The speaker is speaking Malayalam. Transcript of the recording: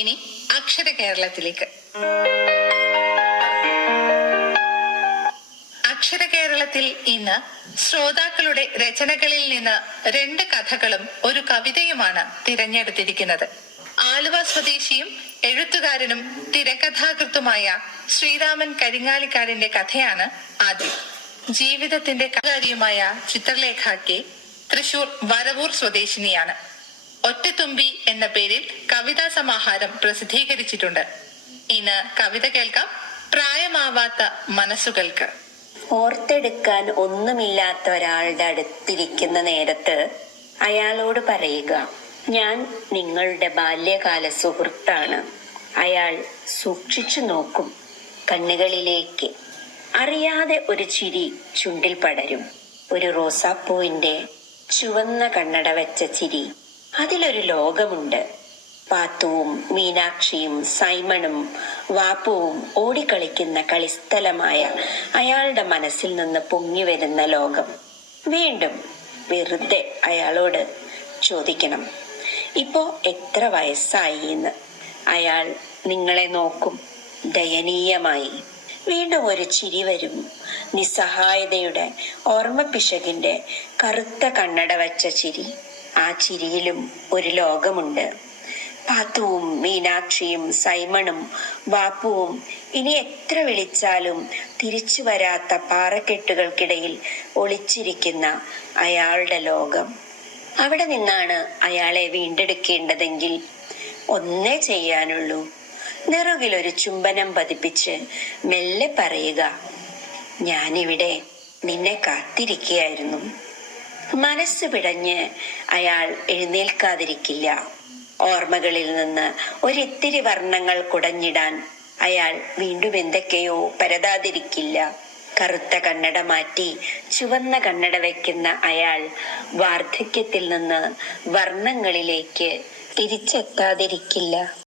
ഇനി അക്ഷര കേരളത്തിലേക്ക്. അക്ഷര കേരളത്തിൽ ഇന്ന് ശ്രോതാക്കളുടെ രചനകളിൽ നിന്ന് രണ്ട് കഥകളും ഒരു കവിതയുമാണ് തിരഞ്ഞെടുത്തിരിക്കുന്നത്. ആലുവ സ്വദേശിയും എഴുത്തുകാരനും തിരക്കഥാകൃത്തുമായ ശ്രീരാമൻ കരിങ്ങാലിക്കാരന്റെ കഥയാണ് ആദ്യം. ജീവിതത്തിന്റെ കാര്യമായ ചിത്രലേഖ തൃശൂർ വരവൂർ സ്വദേശിനിയാണ്. ഒറ്റത്തുമ്പി എന്ന പേരിൽ കവിതാ സമാഹാരം പ്രസിദ്ധീകരിച്ചിട്ടുണ്ട്. ഇന്ന് കവിത കേൾക്കാം. പ്രായമാവാത്ത മനസ്സുകൾക്ക്. ഓർത്തെടുക്കാൻ ഒന്നുമില്ലാത്ത ഒരാളുടെ അടുത്തിരിക്കുന്ന നേരത്ത് അയാളോട് പറയുക ഞാൻ നിങ്ങളുടെ ബാല്യകാല സുഹൃത്താണ്. അയാൾ സൂക്ഷിച്ചു നോക്കും കണ്ണുകളിലേക്ക് അറിയാതെ ഒരു ചിരി ചുണ്ടിൽ പടരും. ഒരു റോസാപ്പൂവിന്റെ ചുവന്ന കണ്ണട വെച്ച ചിരി അതിലൊരു ലോകമുണ്ട്. പാത്തുവും മീനാക്ഷിയും സൈമണും വാപ്പുവും ഓടിക്കളിക്കുന്ന കളിസ്ഥലമായ അയാളുടെ മനസ്സിൽ നിന്ന് പൊങ്ങി വരുന്ന ലോകം. വീണ്ടും വെറുതെ അയാളോട് ചോദിക്കണം ഇപ്പോ എത്ര വയസ്സായി എന്ന്? അയാൾ നിങ്ങളെ നോക്കും ദയനീയമായി. വീണ്ടും ഒരു ചിരി വരും. നിസ്സഹായതയുടെ ഓർമ്മ പിശകിന്റെ കറുത്ത കണ്ണട വച്ച ചിരി. ആ ചിരിയിലും ഒരു ലോകമുണ്ട്. പാത്തുവും മീനാക്ഷിയും സൈമണും ബാപ്പുവും ഇനി എത്ര വിളിച്ചാലും തിരിച്ചു വരാത്ത പാറക്കെട്ടുകൾക്കിടയിൽ ഒളിച്ചിരിക്കുന്ന അയാളുടെ ലോകം. അവിടെ നിന്നാണ് അയാളെ വീണ്ടെടുക്കേണ്ടതെങ്കിൽ ഒന്നേ ചെയ്യാനുള്ളൂ. നെറുകിൽ ഒരു ചുംബനം പതിപ്പിച്ച് മെല്ലെ പറയുക ഞാനിവിടെ നിന്നെ കാത്തിരിക്കുകയായിരുന്നു. മനസ്സ് പിടഞ്ഞ് അയാൾ എഴുന്നേൽക്കാതിരിക്കില്ല. ഓർമ്മകളിൽ നിന്ന് ഒരിത്തിരി വർണങ്ങൾ കുടഞ്ഞിടാൻ അയാൾ വീണ്ടും എന്തൊക്കെയോ പരതാതിരിക്കില്ല. കറുത്ത കണ്ണട മാറ്റി ചുവന്ന കണ്ണട വയ്ക്കുന്ന അയാൾ വാർദ്ധക്യത്തിൽ നിന്ന് വർണങ്ങളിലേക്ക് തിരിച്ചെത്താതിരിക്കില്ല.